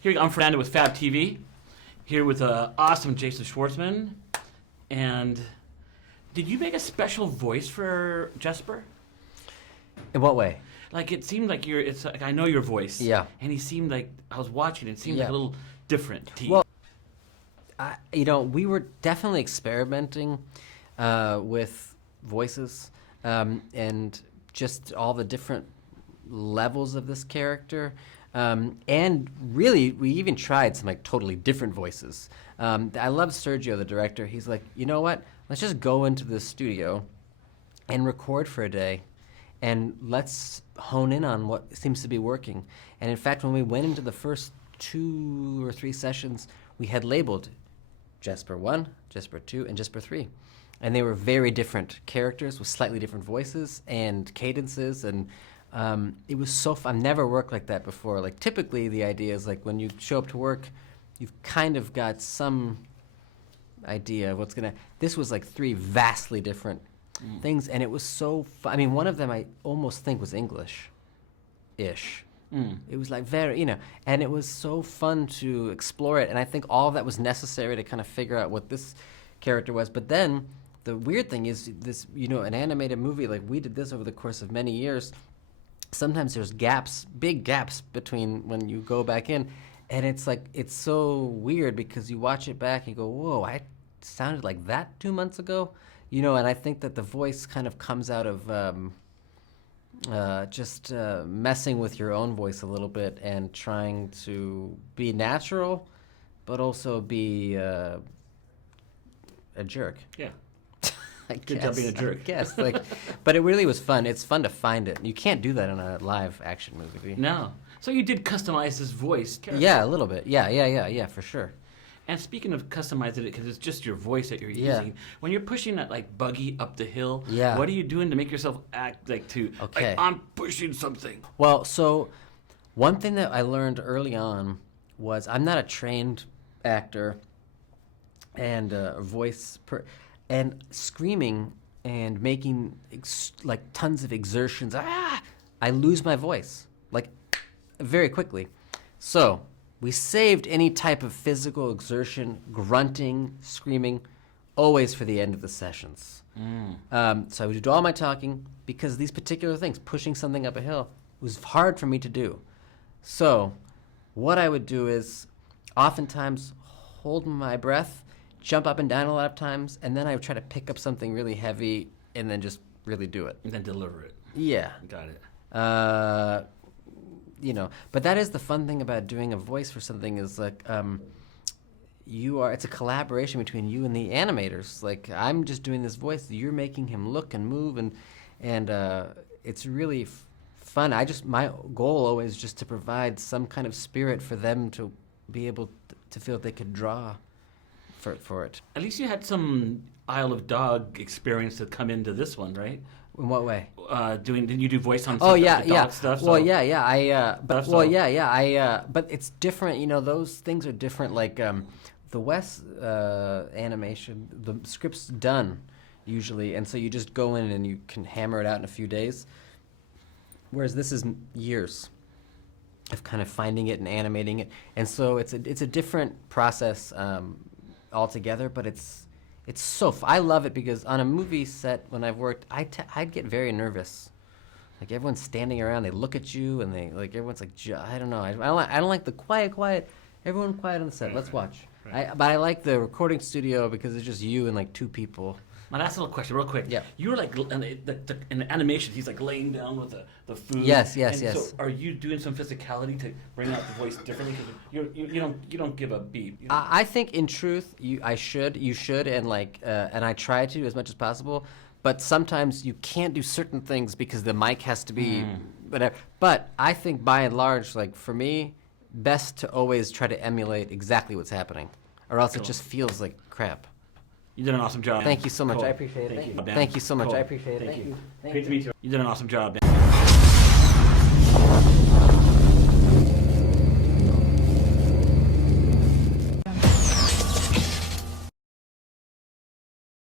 Here I'm Fernando with FabTV, here with awesome Jason Schwartzman. And did you make a special voice for Jesper? In what way? Like it seemed like it's like I know your voice. Yeah. And he seemed like I was watching. It seemed like a little different to you. Well, we were definitely experimenting with voices and just all the different levels of this character. And really, we even tried some like totally different voices. I love Sergio, the director. He's like, you know what? Let's just go into the studio and record for a day, and let's hone in on what seems to be working. And in fact, when we went into the first 2 or 3 sessions, we had labeled Jesper 1, Jesper 2, and Jesper 3. And they were very different characters with slightly different voices and cadences, and it was so fun. I've never worked like that before. Like typically the idea is like when you show up to work, you've kind of got some idea of what's gonna, this was like 3 vastly different things, and it was so fun. I mean, one of them I almost think was English-ish. It was like very, and it was so fun to explore it, and I think all of that was necessary to kind of figure out what this character was. But then the weird thing is this, an animated movie, like we did this over the course of many years, sometimes there's gaps, big gaps between when you go back in, and it's like, it's so weird because you watch it back and you go, whoa, I sounded like that 2 months ago? And I think that the voice kind of comes out of just messing with your own voice a little bit and trying to be natural, but also be a jerk. Yeah. Good job being a jerk. I guess, but it really was fun. It's fun to find it. You can't do that in a live action movie. No. So you did customize his voice. Yeah, a little bit. Yeah, for sure. And speaking of customizing it, because it's just your voice that you're using, when you're pushing that like buggy up the hill, what are you doing to make yourself act like I'm pushing something? Well, so one thing that I learned early on was I'm not a trained actor and and screaming and making like tons of exertions, I lose my voice like very quickly. So we saved any type of physical exertion, grunting, screaming, always for the end of the sessions. So I would do all my talking because these particular things, pushing something up a hill, was hard for me to do. So what I would do is oftentimes hold my breath, jump up and down a lot of times, and then I would try to pick up something really heavy and then just really do it. And then deliver it. Yeah. Got it. But that is the fun thing about doing a voice for something is like, it's a collaboration between you and the animators. Like I'm just doing this voice, you're making him look and move, and it's really fun. My goal always just to provide some kind of spirit for them to be able to feel that they could draw for it. At least you had some Isle of Dog experience to come into this one, right? In what way? Did you do voice on the dog stuff? Well, but it's different. Those things are different. Like the West animation, the script's done usually, and so you just go in and you can hammer it out in a few days. Whereas this is years of kind of finding it and animating it, and so it's a different process altogether. But it's so I love it because on a movie set when I've worked, I'd get very nervous. Like everyone's standing around, they look at you, and everyone's like, I don't know. I don't like the quiet. Everyone quiet on the set. Let's watch. Right. But I like the recording studio because it's just you and like 2 people. My last little question, real quick. Yeah. You were like in the animation. He's like laying down with the food. Yes. So are you doing some physicality to bring out the voice differently? Because you don't give a beep. I think in truth you should, and and I try to as much as possible. But sometimes you can't do certain things because the mic has to be whatever. But I think by and large, like for me, best to always try to emulate exactly what's happening, or else it just feels like crap. You did an awesome job. Thank you so much. Cool. I appreciate it. Thank you. Thank you so much. Cool. I appreciate it. Thank you. Thank Great to meet you. You did an awesome job, man.